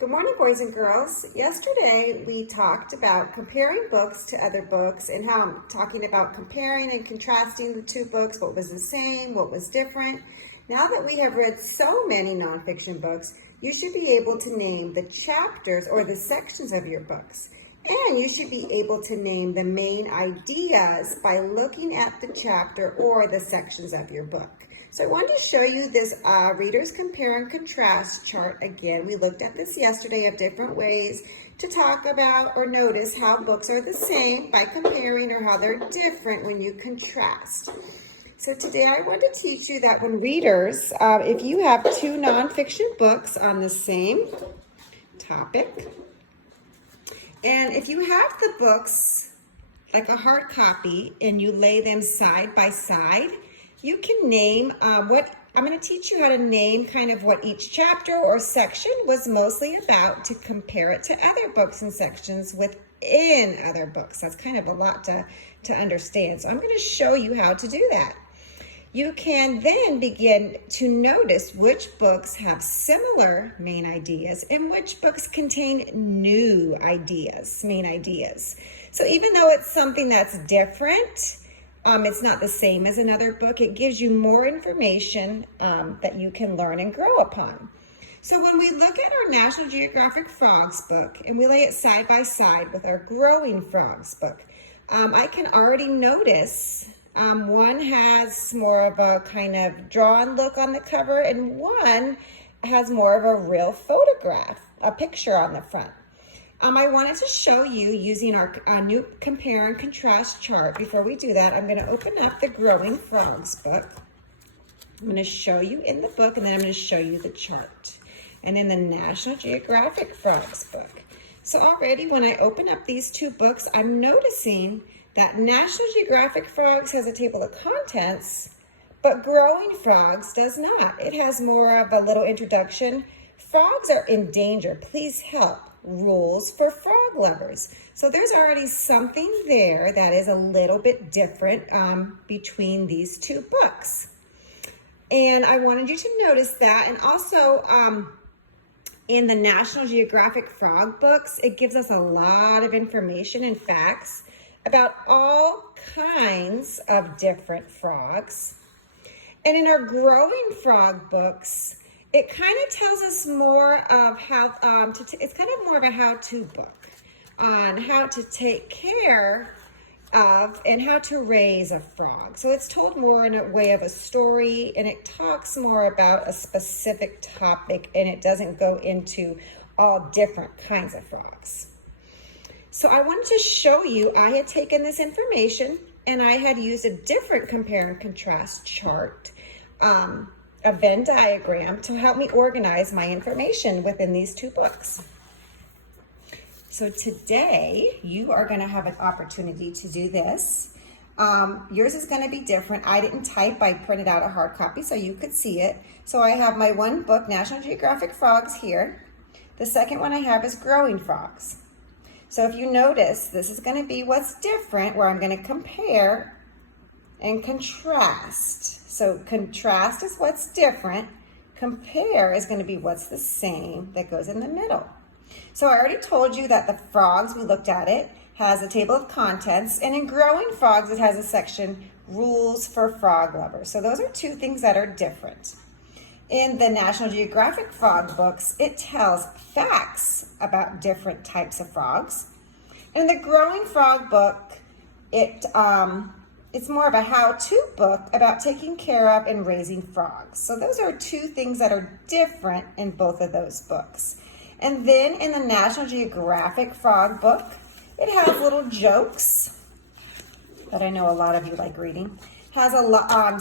Good morning, boys and girls. Yesterday, we talked about comparing books to other books and how I'm talking about comparing and contrasting the two books, what was the same, what was different. Now that we have read so many nonfiction books, you should be able to name the chapters or the sections of your books. And you should be able to name the main ideas by looking at the chapter or the sections of your book. So I wanted to show you this Reader's Compare and Contrast chart again. We looked at this yesterday of different ways to talk about or notice how books are the same by comparing or how they're different when you contrast. So today I want to teach you that when readers, if you have two nonfiction books on the same topic, and if you have the books like a hard copy and you lay them side by side, you can name what I'm going to teach you how to name kind of what each chapter or section was mostly about to compare it to other books and sections within other books. That's kind of a lot to understand. So I'm going to show you how to do that. You can then begin to notice which books have similar main ideas and which books contain new ideas, main ideas. So even though it's something that's different, it's not the same as another book, it gives you more information that you can learn and grow upon. So when we look at our National Geographic Frogs book and we lay it side by side with our Growing Frogs book, I can already notice one has more of a kind of drawn look on the cover and one has more of a real photograph, a picture on the front. I wanted to show you using our new compare and contrast chart. Before we do that, I'm going to open up the Growing Frogs book. I'm going to show you in the book and then I'm going to show you the chart. And in the National Geographic Frogs book. So already when I open up these two books, I'm noticing that National Geographic Frogs has a table of contents, but Growing Frogs does not. It has more of a little introduction. Frogs are in danger. Please help. Rules for frog lovers. So there's already something there that is a little bit different between these two books. And I wanted you to notice that. And also in the National Geographic Frog books, it gives us a lot of information and facts about all kinds of different frogs. And in our Growing Frog books, it kind of tells us more of how, it's kind of more of a how-to book on how to take care of and how to raise a frog. So it's told more in a way of a story and it talks more about a specific topic and it doesn't go into all different kinds of frogs. So I wanted to show you, I had taken this information and I had used a different compare and contrast chart, a Venn diagram to help me organize my information within these two books. So today you are going to have an opportunity to do this. Yours is going to be different. I didn't type, I printed out a hard copy so you could see it. So I have my one book, National Geographic Frogs here. The second one I have is Growing Frogs. So if you notice, this is going to be what's different where I'm going to compare and contrast. So contrast is what's different. Compare is going to be what's the same that goes in the middle. So I already told you that the frogs, we looked at it, has a table of contents. And in Growing Frogs, it has a section, Rules for Frog Lovers. So those are two things that are different. In the National Geographic Frog books, it tells facts about different types of frogs. In the Growing Frog book, it's more of a how-to book about taking care of and raising frogs. So those are two things that are different in both of those books. And then in the National Geographic Frog book, it has little jokes that I know a lot of you like reading. Has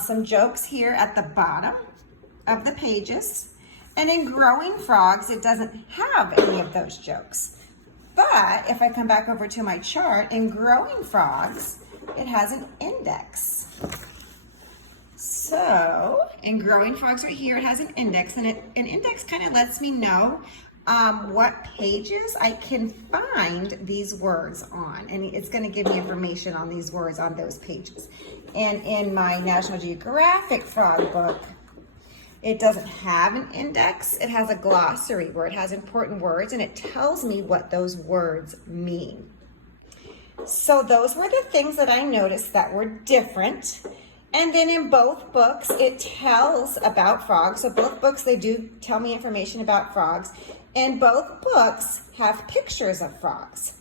some jokes here at the bottom of the pages. And in Growing Frogs, it doesn't have any of those jokes. But if I come back over to my chart, in Growing Frogs, it has an index. So in Growing Frogs right here, it has an index, and an index kind of lets me know what pages I can find these words on. And it's going to give me information on these words on those pages. And in my National Geographic Frog book, It doesn't have an index. It has a glossary where it has important words and it tells me what those words mean. So those were the things that I noticed that were different. And then in both books, it tells about frogs. So both books, they do tell me information about frogs. And both books have pictures of frogs.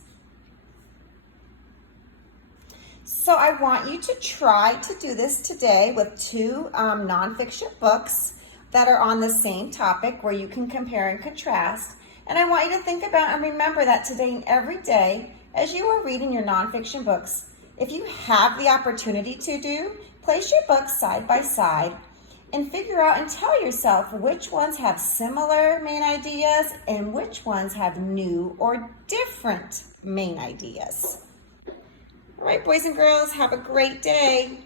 So I want you to try to do this today with two nonfiction books that are on the same topic where you can compare and contrast. And I want you to think about and remember that today and every day, as you are reading your nonfiction books, if you have the opportunity to place your books side by side and figure out and tell yourself which ones have similar main ideas and which ones have new or different main ideas. All right, boys and girls, have a great day.